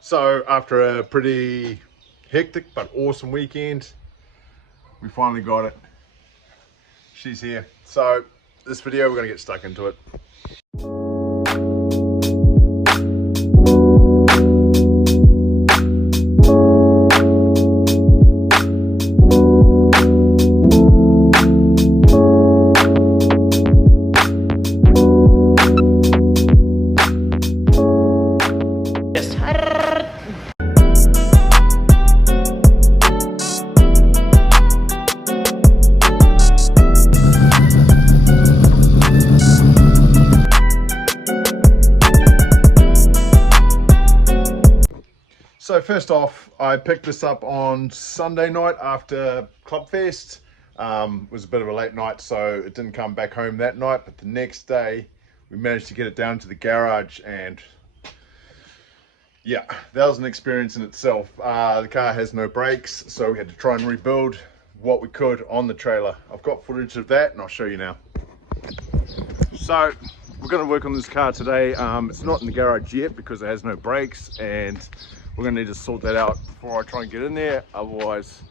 So after a pretty hectic but awesome weekend, we finally got it. She's here. So this video, we're gonna get stuck into it. So first off, I picked this up on Sunday night after Club Fest. It was a bit of a late night, so it didn't come back home that night, but the next day we managed to get it down to the garage, and yeah, that was an experience in itself. The car has no brakes, so we had to try and rebuild what we could on the trailer. I've got footage of that and I'll show you now. So we're going to work on this car today. It's not in the garage yet because it has no brakes, and we're going to need to sort that out before I try and get in there. Otherwise,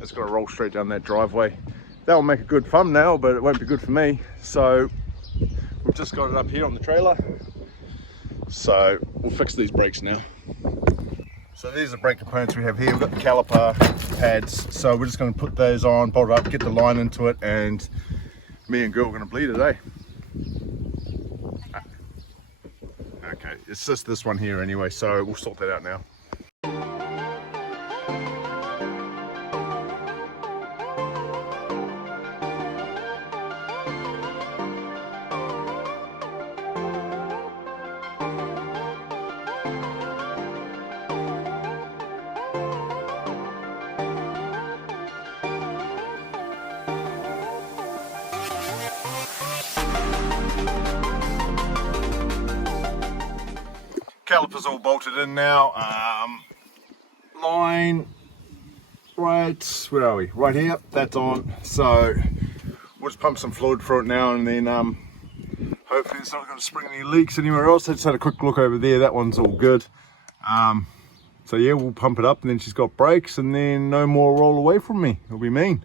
it's going to roll straight down that driveway. That will make a good thumbnail, but it won't be good for me. So we've just got it up here on the trailer. So we'll fix these brakes now. So these are the brake components we have here. We've got the caliper pads. So we're just going to put those on, bolt it up, get the line into it, and me and girl are going to bleed it, eh? Okay, it's just this one here anyway, so we'll sort that out now. Caliper's all bolted in now. Line right, where are we? Right here, that's on. So we'll just pump some fluid through it now, and then hopefully it's not going to spring any leaks anywhere else. I just had a quick look over there, that one's all good. So yeah, we'll pump it up, and then she's got brakes, and then no more roll away from me. It'll be mean.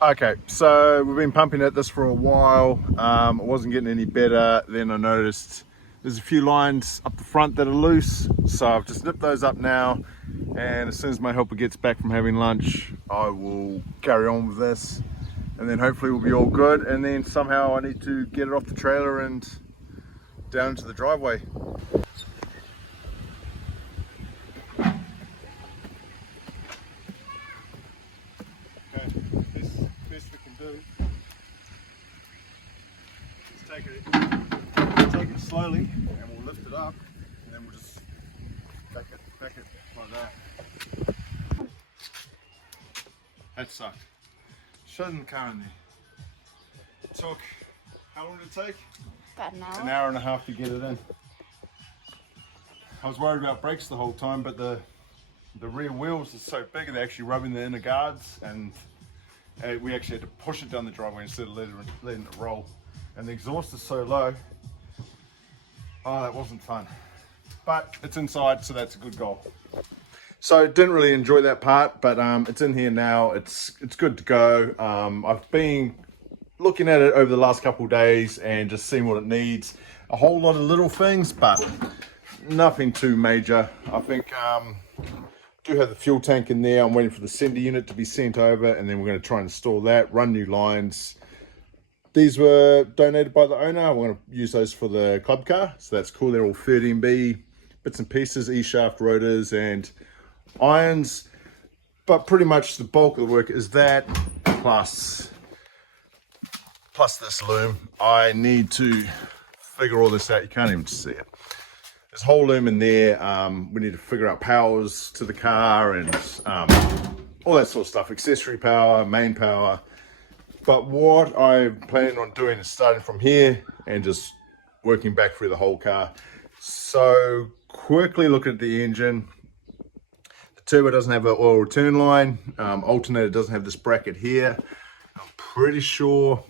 Okay, so we've been pumping at this for a while. It wasn't getting any better. Then I noticed there's a few lines up the front that are loose, so I've just nipped those up now, and as soon as my helper gets back from having lunch, I will carry on with this, and then hopefully we'll be all good. And then somehow I need to get it off the trailer and down to the driveway. Okay, best we can do is take it slowly, and we'll lift it up, and then we'll just back it like that. That sucked. Show them the car in there. It took, how long did it take? About an hour. An hour and a half to get it in. I was worried about brakes the whole time, but the rear wheels are so big, they're actually rubbing the inner guards, and we actually had to push it down the driveway instead of letting it roll. And the exhaust is so low. Oh, that wasn't fun, but it's inside, so that's a good goal. So didn't really enjoy that part, but it's in here now. It's good to go. I've been looking at it over the last couple of days and just seeing what it needs. A whole lot of little things, but nothing too major. I think do have the fuel tank in there. I'm waiting for the sender unit to be sent over, and then we're going to try and install that, run new lines. These were donated by the owner. We're going to use those for the club car, so that's cool. They're all 13B bits and pieces, E-shaft rotors and irons, but pretty much the bulk of the work is that plus this loom. I need to figure all this out. You can't even see it. There's a whole loom in there. We need to figure out powers to the car and all that sort of stuff, accessory power, main power. But what I'm planning on doing is starting from here and just working back through the whole car. So quickly look at the engine. The turbo doesn't have an oil return line. Alternator doesn't have this bracket here. I'm pretty sure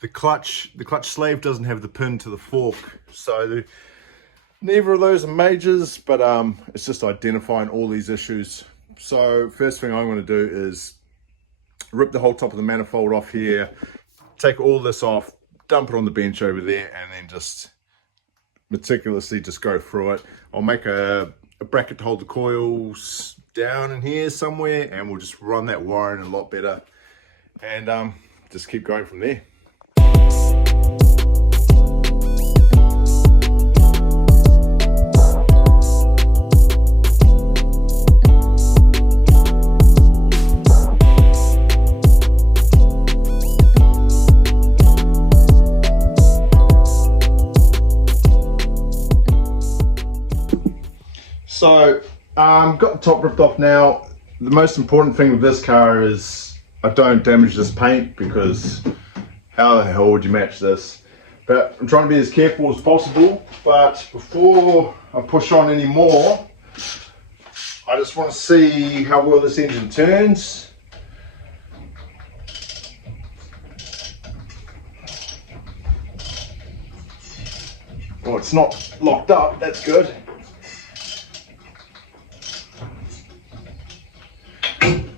the clutch slave doesn't have the pin to the fork. So Neither of those are majors, but it's just identifying all these issues. So first thing I'm going to do is rip the whole top of the manifold off here, take all this off, dump it on the bench over there, and then just meticulously just go through it. I'll make a bracket to hold the coils down in here somewhere, and we'll just run that wiring a lot better, and just keep going from there. So, got the top ripped off now. The most important thing with this car is I don't damage this paint, because how the hell would you match this? But I'm trying to be as careful as possible. But before I push on any more, I just want to see how well this engine turns. Oh, it's not locked up, that's good.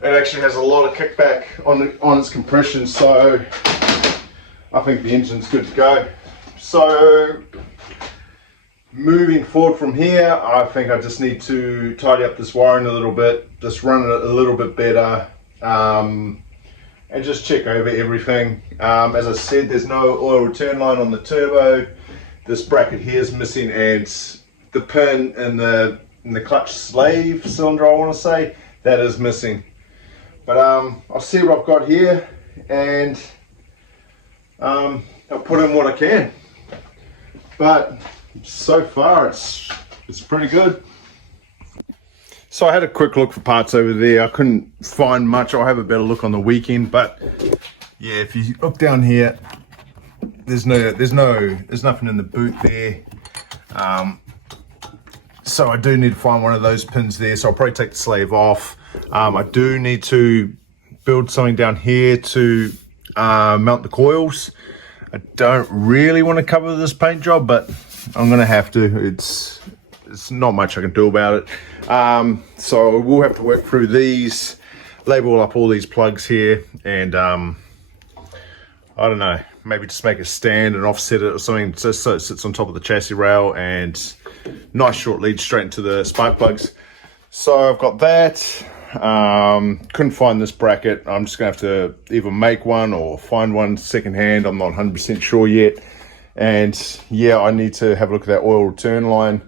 It actually has a lot of kickback on its compression, so I think the engine's good to go. So moving forward from here, I think I just need to tidy up this wiring a little bit, just run it a little bit better, and just check over everything. As I said, there's no oil return line on the turbo. This bracket here is missing, and the pin in the clutch slave cylinder, I want to say, that is missing. But I'll see what I've got here, and I'll put in what I can. But so far it's pretty good. So I had a quick look for parts over there. I couldn't find much. I'll have a better look on the weekend. But yeah, if you look down here, there's nothing in the boot there. So I do need to find one of those pins there. So I'll probably take the slave off. I do need to build something down here to mount the coils. I don't really want to cover this paint job, but I'm gonna have to. It's not much I can do about it. So we'll have to work through these, label up all these plugs here, and I don't know, maybe just make a stand and offset it or something, just so it sits on top of the chassis rail, and nice short lead straight into the spark plugs. So I've got that. Couldn't find this bracket. I'm just gonna have to either make one or find one secondhand. I'm not 100% sure yet. And yeah, I need to have a look at that oil return line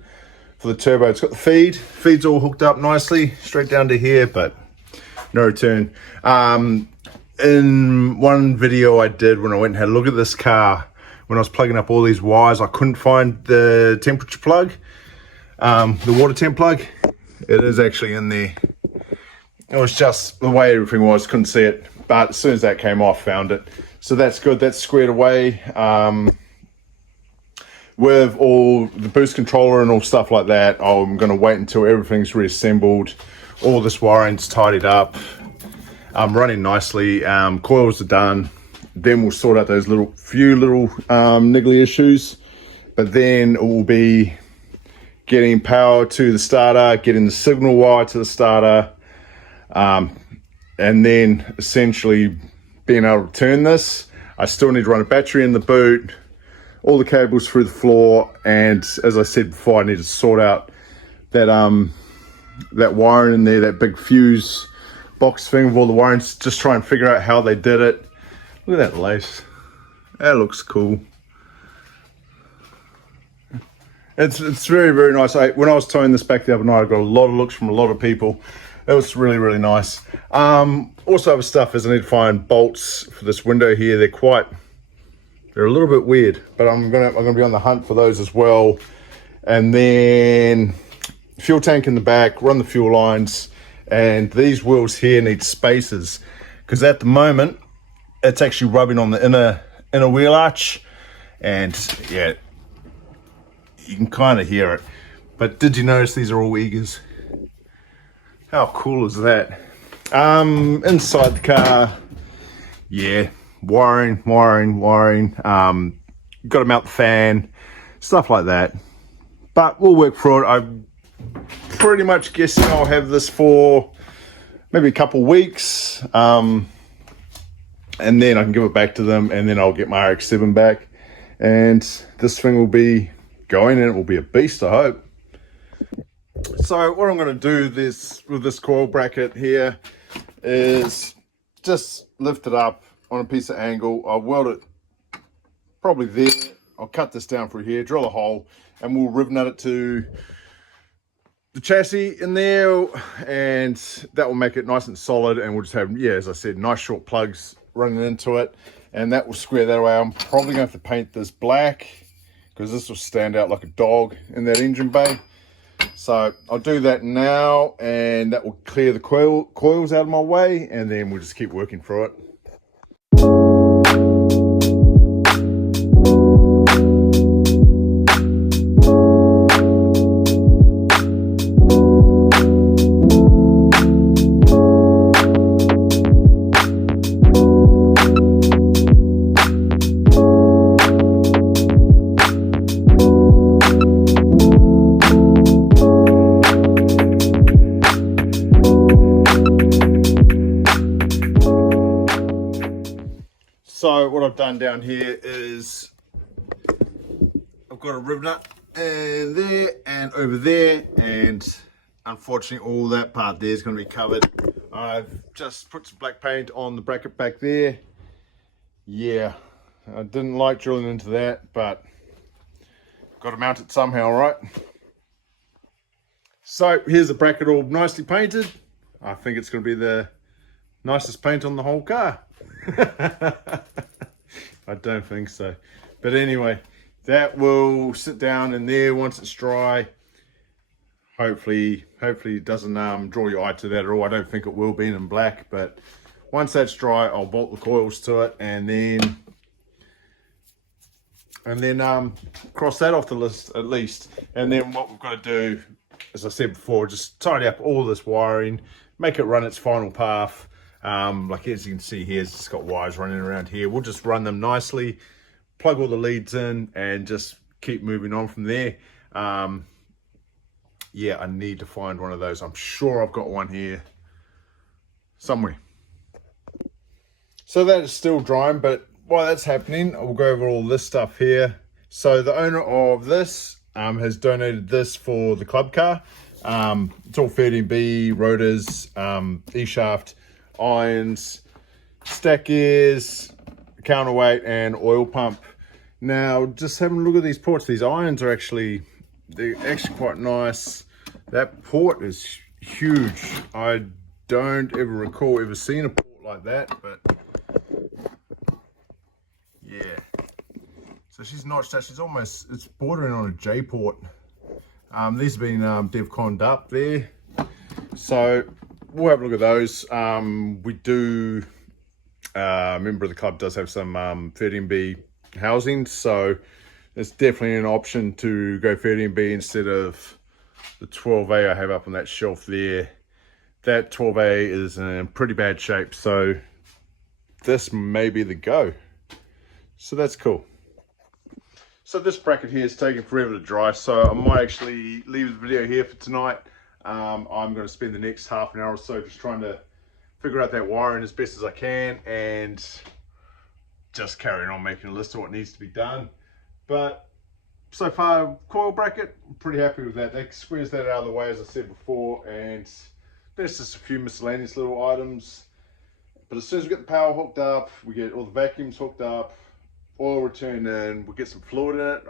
for the turbo. It's got the feed's all hooked up nicely straight down to here, but no return. In one video I did when I went and had a look at this car, when I was plugging up all these wires, I couldn't find the temperature plug, the water temp plug. It is actually in there. It was just the way everything was, couldn't see it. But as soon as that came off, found it. So that's good, that's squared away. With all the boost controller and all stuff like that, I'm gonna wait until everything's reassembled, all this wiring's tidied up, running nicely, coils are done. Then we'll sort out those few little niggly issues. But then it will be getting power to the starter, getting the signal wire to the starter, and then essentially being able to turn this. I still need to run a battery in the boot, all the cables through the floor, and as I said before, I need to sort out that that wiring in there, that big fuse box thing with all the wiring, just try and figure out how they did it. Look at that lace, that looks cool. It's very, very nice. When I was towing this back the other night, I got a lot of looks from a lot of people. It was really, really nice. Also other stuff is I need to find bolts for this window here. They're a little bit weird, but I'm gonna be on the hunt for those as well. And then fuel tank in the back, run the fuel lines, and these wheels here need spacers, because at the moment it's actually rubbing on the inner wheel arch, and yeah, you can kind of hear it. But did you notice these are all Eagers? How cool is that? Inside the car, yeah, wiring. Got to mount the fan, stuff like that. But we'll work through it. I'm pretty much guessing I'll have this for maybe a couple weeks. And then I can give it back to them, and then I'll get my RX-7 back. And this thing will be going, and it will be a beast, I hope. So what I'm going to do with this coil bracket here is just lift it up on a piece of angle. I'll weld it probably there. I'll cut this down through here, drill a hole, and we'll rivet it to the chassis in there, and that will make it nice and solid. And we'll just have, yeah, as I said, nice short plugs running into it, and that will square that away. I'm probably going to have to paint this black because this will stand out like a dog in that engine bay. So I'll do that now, and that will clear the coils out of my way, and then we'll just keep working through it. So what I've done down here is I've got a rivet nut and there and over there, and unfortunately all that part there is going to be covered. I've just put some black paint on the bracket back there. Yeah, I didn't like drilling into that, but got to mount it somehow, right? So here's the bracket all nicely painted. I think it's going to be the nicest paint on the whole car. I don't think so, but anyway, that will sit down in there once it's dry. Hopefully it doesn't draw your eye to that at all. I don't think it will be in black, but once that's dry, I'll bolt the coils to it, and then cross that off the list at least. And then what we've got to do, as I said before, just tidy up all this wiring, make it run its final path. Like as you can see here, it's just got wires running around here. We'll just run them nicely, plug all the leads in, and just keep moving on from there. Yeah, I need to find one of those. I'm sure I've got one here somewhere. So that is still drying, but while that's happening, I'll go over all this stuff here. So the owner of this has donated this for the club car. It's all 13B rotors, E-shaft, irons, stack gears, counterweight, and oil pump. Now, just having a look at these ports, these irons are actually, they're actually quite nice. That port is huge. I don't ever recall ever seeing a port like that, but yeah. So she's notched that. She's almost, it's bordering on a J port. These have been DevConned up there. So we'll have a look at those. We do, a member of the club does have some 13B housing, so it's definitely an option to go 13B instead of the 12A I have up on that shelf there. That 12A is in pretty bad shape, so this may be the go. So that's cool. So this bracket here is taking forever to dry, so I might actually leave the video here for tonight. I'm going to spend the next half an hour or so just trying to figure out that wiring as best as I can, and just carrying on making a list of what needs to be done. But so far, coil bracket, I'm pretty happy with that. That squares that out of the way, as I said before, and there's just a few miscellaneous little items. But as soon as we get the power hooked up, we get all the vacuums hooked up, oil returned in, we'll get some fluid in it.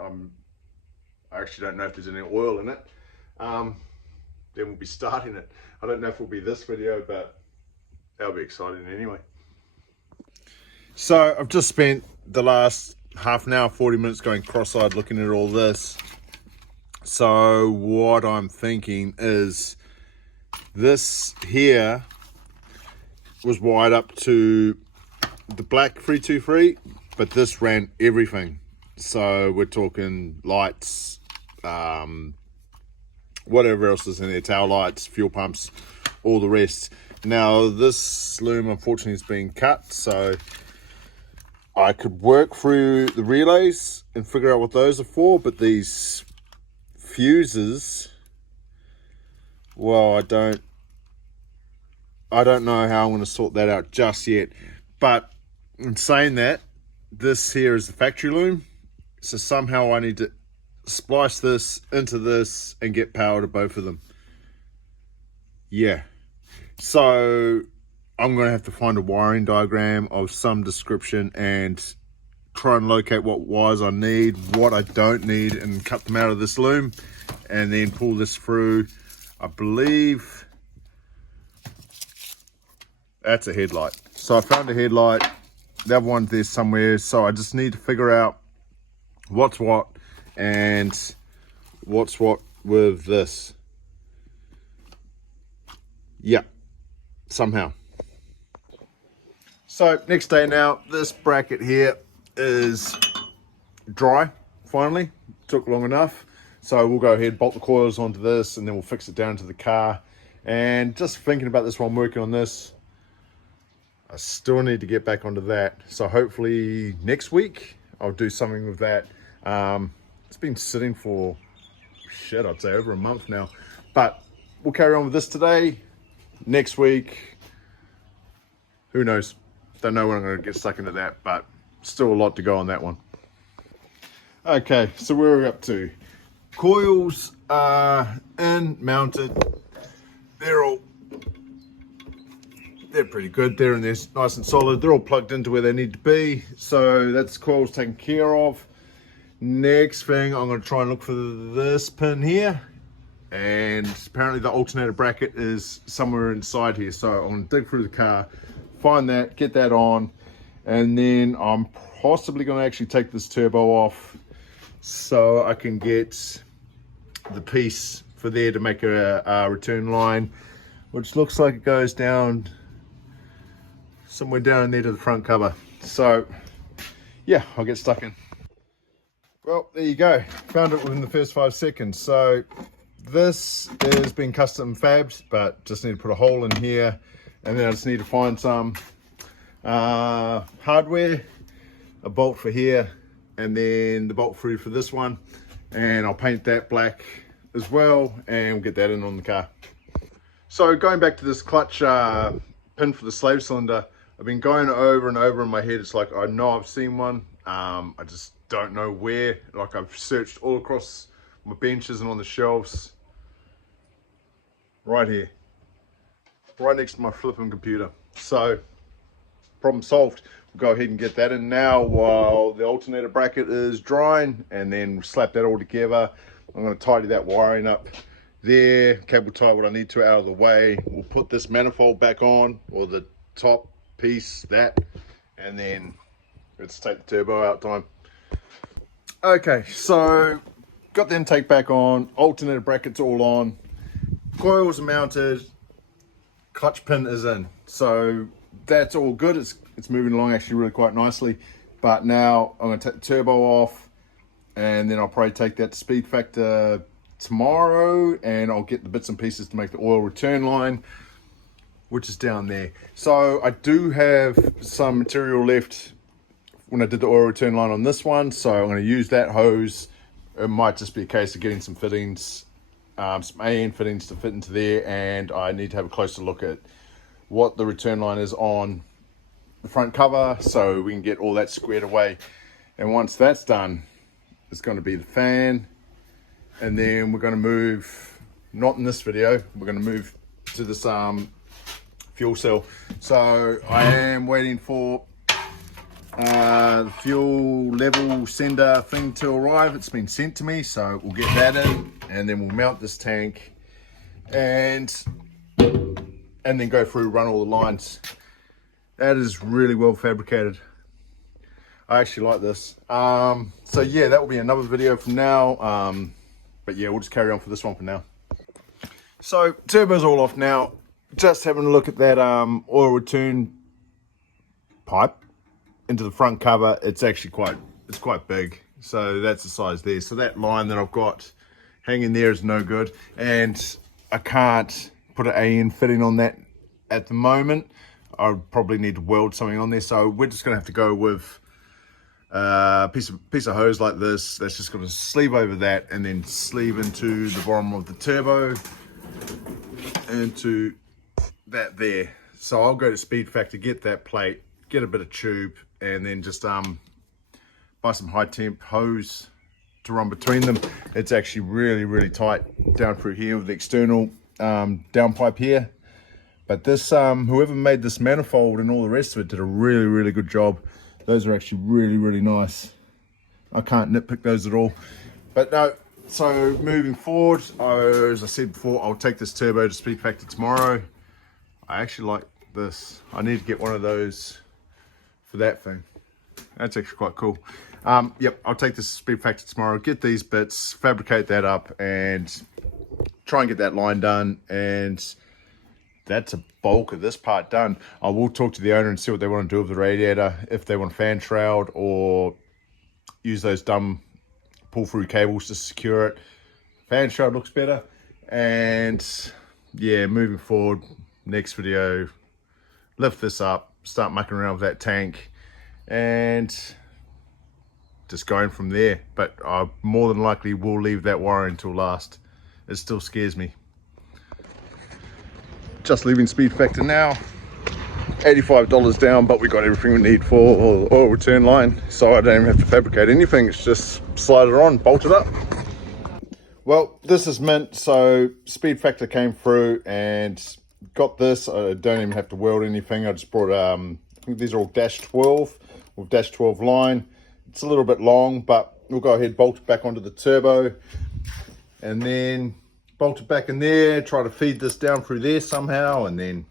I actually don't know if there's any oil in it. Then we'll be starting it. I don't know if it'll be this video, but that'll be exciting anyway. So I've just spent the last half an hour, 40 minutes going cross-eyed looking at all this. So what I'm thinking is this here was wired up to the black 323, but this ran everything. So we're talking lights, whatever else is in there, tail lights, fuel pumps, all the rest. Now this loom unfortunately is being cut, so I could work through the relays and figure out what those are for, but these fuses, well, I don't know how I'm going to sort that out just yet. But in saying that, this here is the factory loom. So somehow I need to splice this into this and get power to both of them. Yeah. So I'm going to have to find a wiring diagram of some description and try and locate what wires I need, what I don't need, and cut them out of this loom, and then pull this through. I believe that's a headlight. So I found a headlight. The other one's there somewhere. So I just need to figure out what's what and what's what with this. Yeah, somehow. So next day now, this bracket here is dry. Finally, took long enough. So we'll go ahead, bolt the coils onto this, and then we'll fix it down to the car. And just thinking about this while I'm working on this, I still need to get back onto that. So hopefully next week I'll do something with that. It's been sitting for shit, I'd say over a month now. But we'll carry on with this today. Next week, who knows? Don't know when I'm going to get stuck into that, but still a lot to go on that one. Okay, so where are we up to? Coils are in, mounted. They're pretty good. They're in there nice and solid. They're all plugged into where they need to be. So that's coils taken care of. Next thing, I'm going to try and look for this pin here. And apparently the alternator bracket is somewhere inside here. So I'm going to dig through the car, find that, get that on. And then I'm possibly going to actually take this turbo off so I can get the piece for there to make a return line, which looks like it goes down somewhere down in there to the front cover. So yeah, I'll get stuck in. Well, there you go. Found it within the first 5 seconds. So this is being custom fabbed, but just need to put a hole in here, and then I just need to find some hardware, a bolt for here, and then the bolt through for this one, and I'll paint that black as well, and we'll get that in on the car. So going back to this clutch pin for the slave cylinder, I've been going over and over in my head. It's like I know I've seen one, I just don't know where. Like I've searched all across my benches and on the shelves. Right here, right next to my flipping computer. So problem solved. We'll go ahead and get that in now while the alternator bracket is drying, and then slap that all together. I'm going to tidy that wiring up there, cable tie what I need to out of the way. We'll put this manifold back on, or the top piece, that, and then let's take the turbo out time. Okay, so got the intake back on, alternator brackets all on, coils are mounted, clutch pin is in. So that's all good. It's moving along actually really quite nicely. But now I'm going to take the turbo off, and then I'll probably take that to speed factor tomorrow, and I'll get the bits and pieces to make the oil return line, which is down there. So I do have some material left when I did the oil return line on this one, so I'm going to use that hose. It might just be a case of getting some fittings, some AN fittings to fit into there, and I need to have a closer look at what the return line is on the front cover so we can get all that squared away. And once that's done, it's going to be the fan, and then we're going to move, not in this video, we're going to move to this fuel cell. So I am waiting for the fuel level sender thing to arrive. It's been sent to me, so we'll get that in, and then we'll mount this tank and then go through, run all the lines. That is really well fabricated. I actually like this. So yeah, that will be another video from now. But yeah, we'll just carry on for this one for now. So turbo's all off now. Just having a look at that oil return pipe into the front cover. It's actually quite big. So that's the size there. So that line that I've got hanging there is no good, and I can't put an AN fitting on that at the moment. I would probably need to weld something on there. So we're just gonna have to go with piece of hose like this. That's just going to sleeve over that and then sleeve into the bottom of the turbo, into that there. So I'll go to Speed Factor, get that plate, get a bit of tube, and then just buy some high temp hose to run between them. It's actually really tight down through here with the external downpipe here. But this whoever made this manifold and all the rest of it did a really good job. Those are actually really nice. I can't nitpick those at all. But no, so moving forward, as I said before, I'll take this turbo to Speed Factor tomorrow. I actually like this. I need to get one of those for that thing. That's actually quite cool. Yep, I'll take this Speed Factor tomorrow, get these bits, fabricate that up, and try and get that line done. And that's a bulk of this part done. I will talk to the owner and see what they want to do with the radiator, if they want fan shroud or use those dumb pull-through cables to secure it. Fan shroud looks better. And yeah, moving forward, next video, lift this up, start mucking around with that tank, and just going from there. But I more than likely will leave that wiring until last. It still scares me. Just leaving Speed Factor now. $85 down, but we got everything we need for oil return line, so I don't even have to fabricate anything. It's just slide it on, bolt it up. Well, this is mint. So Speed Factor came through and got this. I don't even have to weld anything. I just brought I think these are all dash 12 with dash 12 line. It's a little bit long, but we'll go ahead, bolt it back onto the turbo, and then bolt it back in there, try to feed this down through there somehow, and then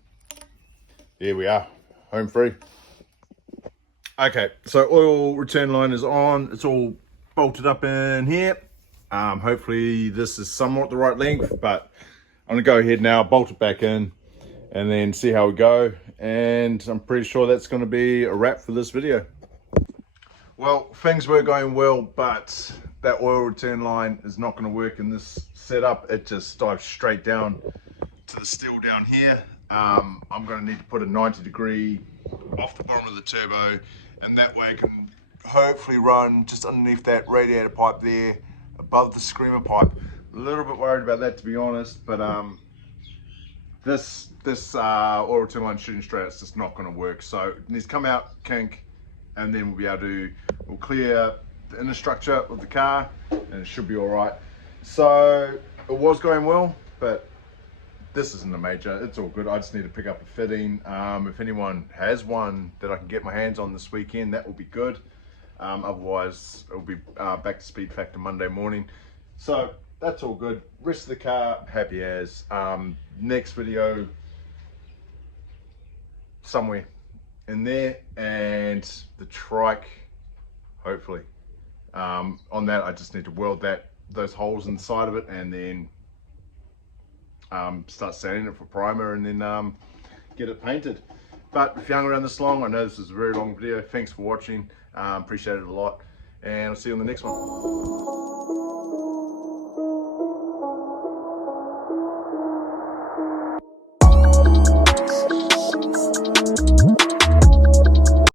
there we are, home free. Okay, so oil return line is on. It's all bolted up in here. Hopefully this is somewhat the right length, but I'm gonna go ahead now, bolt it back in, and then see how we go. And I'm pretty sure that's gonna be a wrap for this video. Well, things were going well, but that oil return line is not gonna work in this setup. It just dives straight down to the steel down here. I'm going to need to put a 90-degree off the bottom of the turbo, and that way I can hopefully run just underneath that radiator pipe there, above the screamer pipe. A little bit worried about that, to be honest, but this oil return line shooting straight, it's just not going to work. So it needs to come out, kink, and then we'll be able to, we'll clear the inner structure of the car, and it should be all right. So it was going well, but this isn't a major, it's all good. I just need to pick up a fitting. If anyone has one that I can get my hands on this weekend, that will be good. Otherwise, it'll be back to Speed Factor Monday morning. So that's all good. Rest of the car, happy as. Next video, somewhere in there, and the trike, hopefully. On that, I just need to weld those holes in the side of it, and then start sanding it for primer, and then get it painted. But if you hung around this long, I know this is a very long video. Thanks for watching. Appreciate it a lot, and I'll see you on the next one.